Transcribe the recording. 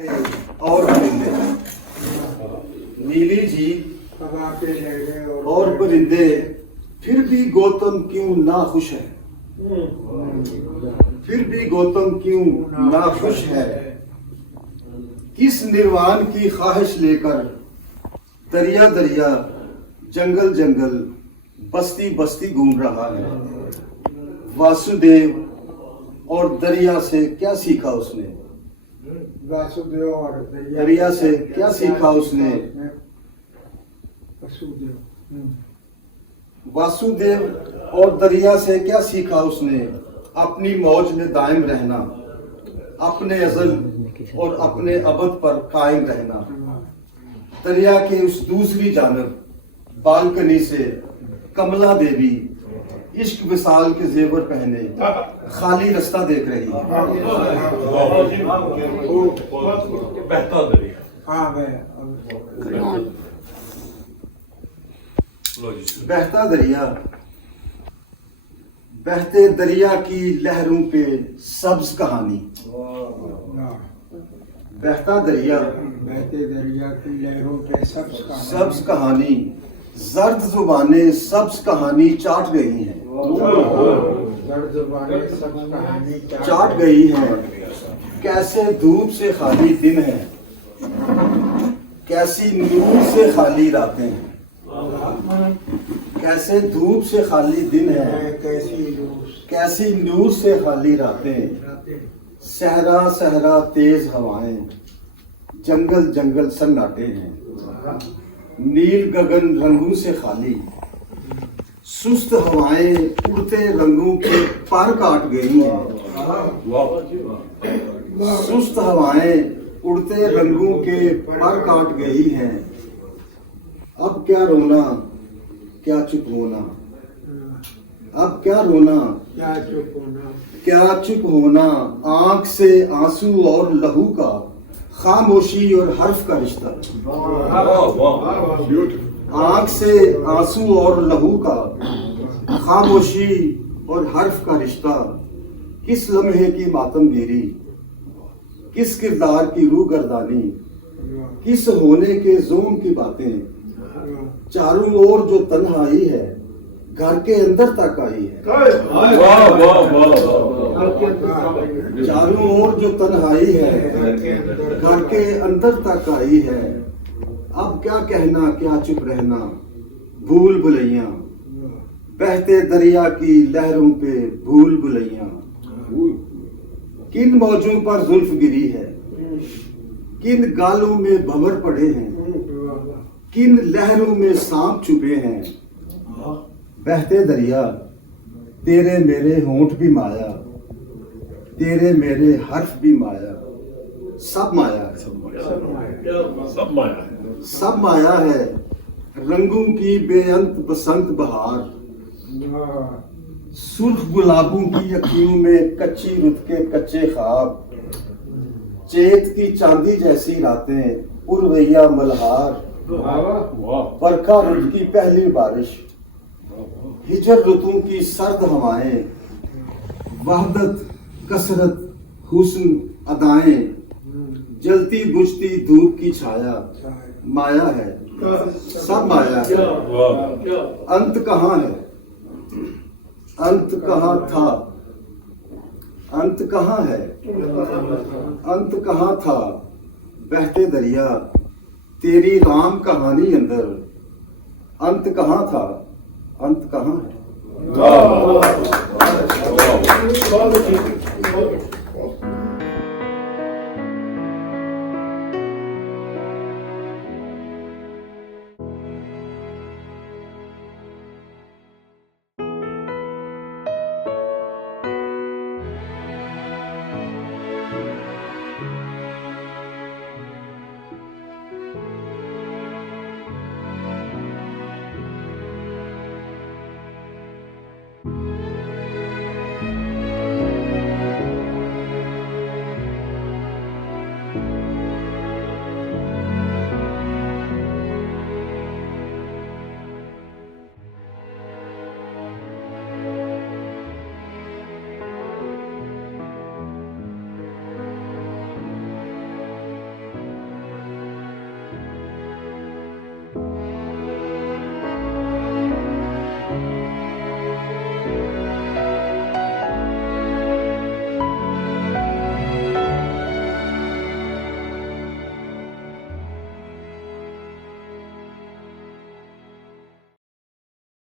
और परिंदे, नीली झील और परिंदे, फिर भी गौतम क्यों ना खुश है, फिर भी गौतम क्यों ना खुश है। किस निर्वाण की ख्वाहिश लेकर दरिया दरिया जंगल जंगल बस्ती बस्ती घूम रहा है। वासुदेव और दरिया से क्या सीखा उसने, वासुदेव और दरिया से क्या सीखा उसने। वासुदेव और दरिया से क्या सीखा उसने, अपनी मौज में दायम रहना, अपने अज़ल और अपने अबद पर कायम रहना। दरिया के उस दूसरी जानब बालकनी से कमला देवी इश्क विसाल के जेवर पहने खाली रास्ता देख रही है। बहता दरिया। बहता दरिया, बहते दरिया की लहरों पे सब्ज कहानी। बहता दरिया, बहते दरिया की लहरों पे सब्ज कहानी, जर्द जुबानें सब्ज कहानी चाट गई हैं, दर्द जुबानें सब्ज कहानी चाट गई हैं। कैसे धूप से खाली दिन है, कैसी नूर से खाली रातें हैं। कैसे धूप से खाली दिन है, कैसी नूर से खाली रातें। सहरा सहरा तेज हवाएं, जंगल जंगल सन्नाटे हैं। नील गगन रंगों से खाली, सुस्त हवाएं उड़ते रंगों के पर काट गई हैं। सुस्त हवाएं उड़ते रंगों के पर काट गई हैं। अब क्या रोना क्या चुप होना, अब क्या रोना क्या चुप होना, क्या चुप होना। आंख से आंसू और लहू का, खामोशी और हर्फ का रिश्ता। आंख से आंसू और लहू का, खामोशी और हर्फ का रिश्ता। किस लम्हे की मातमगीरी, किस किरदार की रूह गर्दानी, किस होने के जोम की बातें। चारों ओर जो तन्हाई है, घर के अंदर तक आई है। चारों ओर जो तन्हाई है, घर के अंदर तक आई है। अब क्या कहना क्या चुप रहना, भूल भुलैया। बहते दरिया की लहरों पे भूल भुलैया। किन मौजों पर जुल्फ गिरी है, किन गालों में भंवर पड़े हैं, किन लहरों में सांप छुपे हैं। बहते दरिया, तेरे मेरे होंठ भी माया, तेरे मेरे हर्फ भी माया। सब माया, सब माया है। सब माया है। रंगों की बेअंत बसंत बहार, सुर्ख गुलाबों की अखियों में कच्ची रुत के कच्चे ख्वाब। चेत की चांदी जैसी रातें, पुरवैया मल्हार। बरखा रुत की पहली बारिश, हिजर ऋतुओं की सर्द हवाएं। वहदत कसरत हुस्न अदाएं, जलती बुझती धूप की छाया। माया है, सब माया है। अंत कहाँ है, अंत कहाँ था, अंत कहाँ है, अंत कहाँ था। बहते दरिया, तेरी राम कहानी अंदर अंत कहाँ था, अंत कहाँ है।